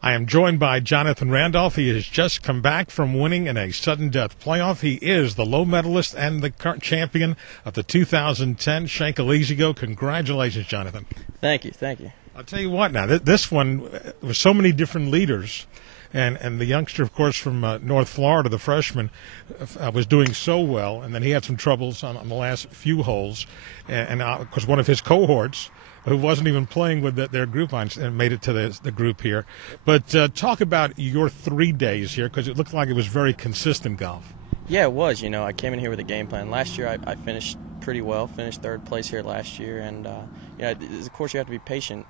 I am joined by Jonathan Randolph. He has just come back from winning in a sudden death playoff. He is the low medalist and the current champion of the 2010 Schenkel Easy Go. Congratulations, Jonathan. Thank you. I'll tell you what now, this one was so many different leaders. And the youngster, of course, from North Florida, the freshman, was doing so well. And then he had some troubles on the last few holes. And of course, one of his cohorts, who wasn't even playing with their group on, and made it to the group here. But talk about your 3 days here, because it looked like it was very consistent golf. Yeah, it was. I came in here with a game plan. Last year I finished pretty well, finished third place here last year. And, of course, you have to be patient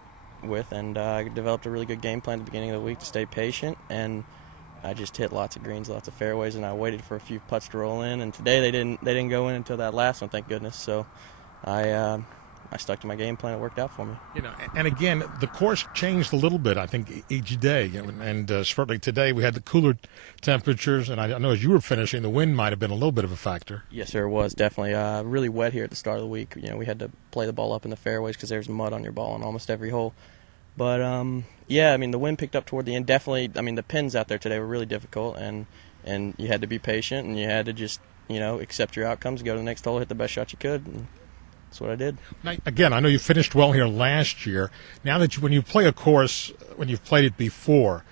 with, and I developed a really good game plan at the beginning of the week to stay patient, and I just hit lots of greens, lots of fairways, and I waited for a few putts to roll in, and today they didn't go in until that last one, thank goodness. So I stuck to my game plan. It worked out for me. And again, the course changed a little bit, I think, each day. And certainly today we had the cooler temperatures, and I know as you were finishing, the wind might have been a little bit of a factor. Yes, sir, it was definitely really wet here at the start of the week. We had to play the ball up in the fairways because there's mud on your ball on almost every hole. But the wind picked up toward the end. Definitely, the pins out there today were really difficult, and you had to be patient, and you had to just accept your outcomes, go to the next hole, hit the best shot you could. And that's what I did. Now, again, I know you finished well here last year. Now that when you play a course, when you've played it before,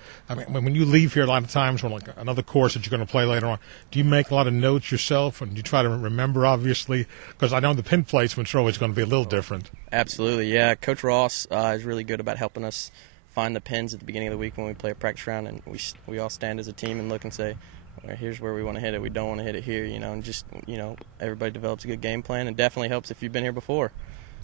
when you leave here a lot of times, when like another course that you're going to play later on, do you make a lot of notes yourself, and do you try to remember, obviously? Because I know the pin placements are always going to be a little different. Absolutely, yeah. Coach Ross is really good about helping us find the pins at the beginning of the week when we play a practice round, and we all stand as a team and look and say, here's where we want to hit it. We don't want to hit it here, and just, everybody develops a good game plan, and definitely helps if you've been here before.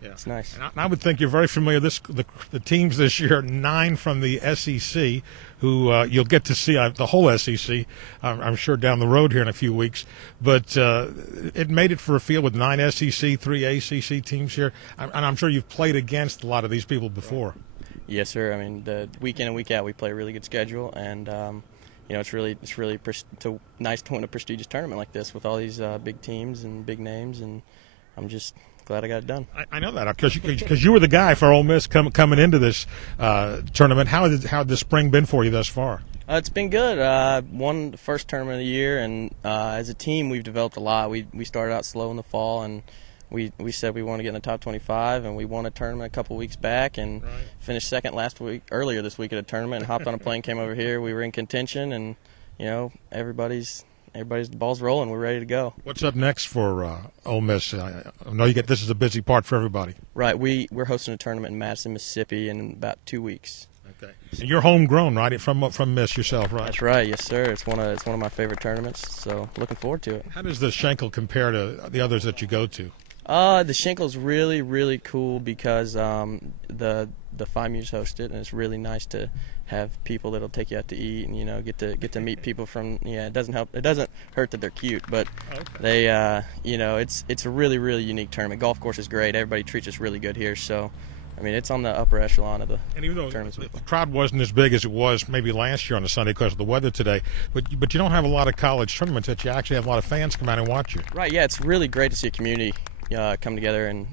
Yeah. It's nice. And I would think you're very familiar with the teams this year, 9 from the SEC, who you'll get to see the whole SEC, I'm sure, down the road here in a few weeks. But it made it for a field with 9 SEC, 3 ACC teams here. And I'm sure you've played against a lot of these people before. Yes, sir. The week in and week out we play a really good schedule, and it's really nice to win a prestigious tournament like this with all these big teams and big names, and I'm just glad I got it done. I know that because you were the guy for Ole Miss coming into this tournament. How had the spring been for you thus far? It's been good. Won the first tournament of the year, and as a team we've developed a lot. We started out slow in the fall, and we said we want to get in the top 25, and we won a tournament a couple weeks back, and finished second earlier this week at a tournament, and hopped on a plane, came over here. We were in contention, and everybody's ball's rolling. We're ready to go. What's up next for Ole Miss? I know this is a busy part for everybody. Right. We're hosting a tournament in Madison, Mississippi in about 2 weeks. Okay. And you're homegrown, right? From Miss yourself, right? That's right. Yes, sir. It's one of my favorite tournaments. So looking forward to it. How does the Schenkel compare to the others that you go to? The Schenkel's really, really cool because the FIMUs host it, and it's really nice to have people that'll take you out to eat, and get to meet people from. It doesn't hurt that they're cute, but they it's a really, really unique tournament. Golf course is great. Everybody treats us really good here, so it's on the upper echelon of the tournaments. The crowd wasn't as big as it was maybe last year on a Sunday because of the weather today, but you don't have a lot of college tournaments that you actually have a lot of fans come out and watch you. Right. Yeah, it's really great to see a community come together and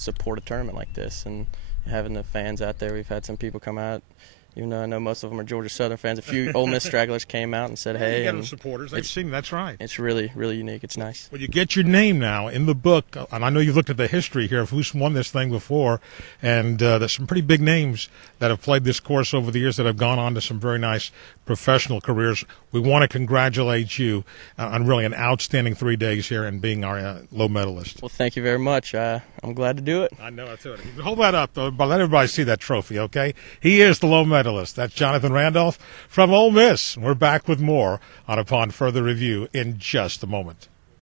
support a tournament like this, and having the fans out there. We've had some people come out, even though I know most of them are Georgia Southern fans. A few Ole Miss stragglers came out and said, "Hey." You got supporters. They've seen. That's right. It's really, really unique. It's nice. Well, you get your name now in the book, and I know you've looked at the history here of who's won this thing before, and there's some pretty big names that have played this course over the years that have gone on to some very nice professional careers. We want to congratulate you on really an outstanding 3 days here and being our low medalist. Well, thank you very much. I'm glad to do it. I know, that's it. Hold that up, but let everybody see that trophy, okay? He is the low medalist. That's Jonathan Randolph from Ole Miss. We're back with more upon further review in just a moment.